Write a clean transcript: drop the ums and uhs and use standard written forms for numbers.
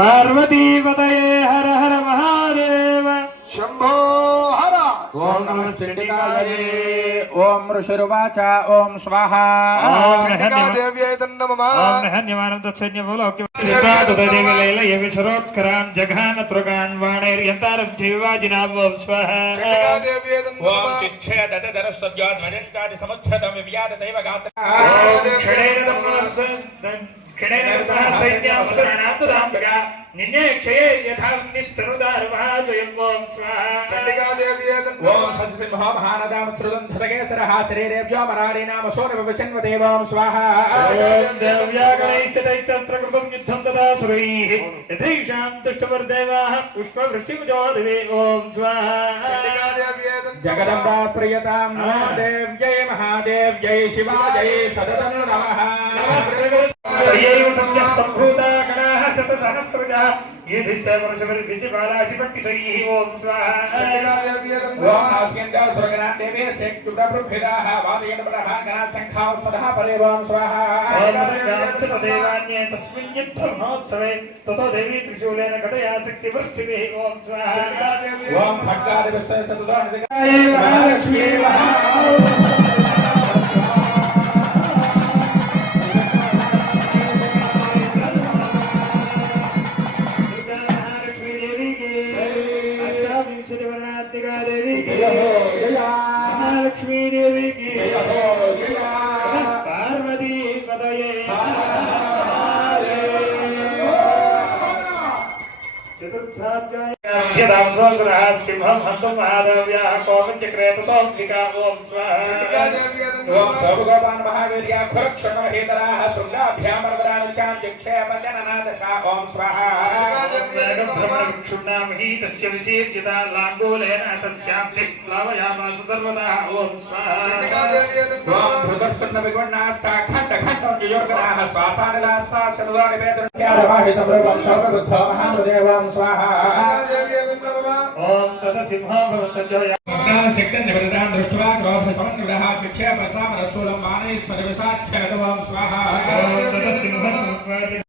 पार्वती पतये हर हर महादेव शंभो हर ओम नमः चंडिकाय ओम ऋषिर्वाच ओम स्वाहा चंडिका देव्यै नमः ओम नहन्यमानं तत्सन्य बोलोक्य तदेव लैलय विसरोत्करान् जघान तृगान् वाणैर्यन्तारं जीवाजिनां ओम स्वाहा चंडिका देव्यै नमः ओम चिच्छे ददरसद्योद् मजन्तादि समुच्छतं विव्यादतैव गात्रः क्षणेन सैन्यावसरणान्तुराम्बगा निन्ने क्षये यथा निस्तनुदारभाजयं ओम स्वाहा चंडिका देव्यै ओम नमः सत्सिंहो महानदामत्रुदन्धकेसरः शरीरेभ्यो मरारीनाम सोनविवचन्वदेव ओम स्वाहा ओम देव्यागणैस्यदैत्यस्त्रकृतं युद्धं तदा सुरैः यथैषां तुष्टवर्देवाः पुष्पवृष्टिमुजोदिवे ओम स्वाहा चंडिका देव्यै नमः जगदम्बा प्रियतां नमो देव्यै महादेव्यै शिवायै सततं नमः तयैव सत्यः सम्भूता गणाः शतसहस्रजः येधिस्तवर्षविद्यबालाशिपट्टिशैः ओम स्वाहा चंडिका देव्यै नमः ओम अस्मिन्दा सुरगणा देवे सेक्तुप्रभृभिराः वादयनपरः गणासङ्खावस्तदः परे ओम स्वाहा देवान्ये तस्मिन् युद्धमहोत्सवे ततो देवी त्रिशूलेन घटया शक्तिवृष्टिभिः ओम स्वाहा ओम खड्गादिवस्य सतुदानजगाय महालक्ष्मी महालक्ष्मी देवी की पार्वती पतये चतुर्थाध्याय सिंहं हन्तुं महादेव्याः कोमचक्रे ततोऽम्बिका ओम स्वाहा चंडिका देव्यै नमः ओम सर्वगोपान् महावीर्या खुरक्षणहेतराः शृङ्गाभ्यामर्वदानुचां जिक्षेपचननादशा ओम स्वाहा क्षुण्णामहि तस्य विसेव्यता लाङ्गूलेन तस्यां प्लावयामास सर्वदा ओम स्वाहा चंडिका देव्यै नमः ओम धृतस्सन्नविगुणास्ता खण्डखण्डं युयोगनाः श्वासानिलास्ता शतदानिवेदनक्यारवाहि समृद्धं सर्वबुद्धो महानुदेव ओम स्वाहा चंडिका देव्यै नमः ओम तदसिंहो भवसज्जया शक्तिं निवेदितां दृष्ट्वा क्रोधसमन्वितः विक्षेपसामरशूलं बाणैः स्वरविषाच्छेदं स्वाहा ओम तदसिंहो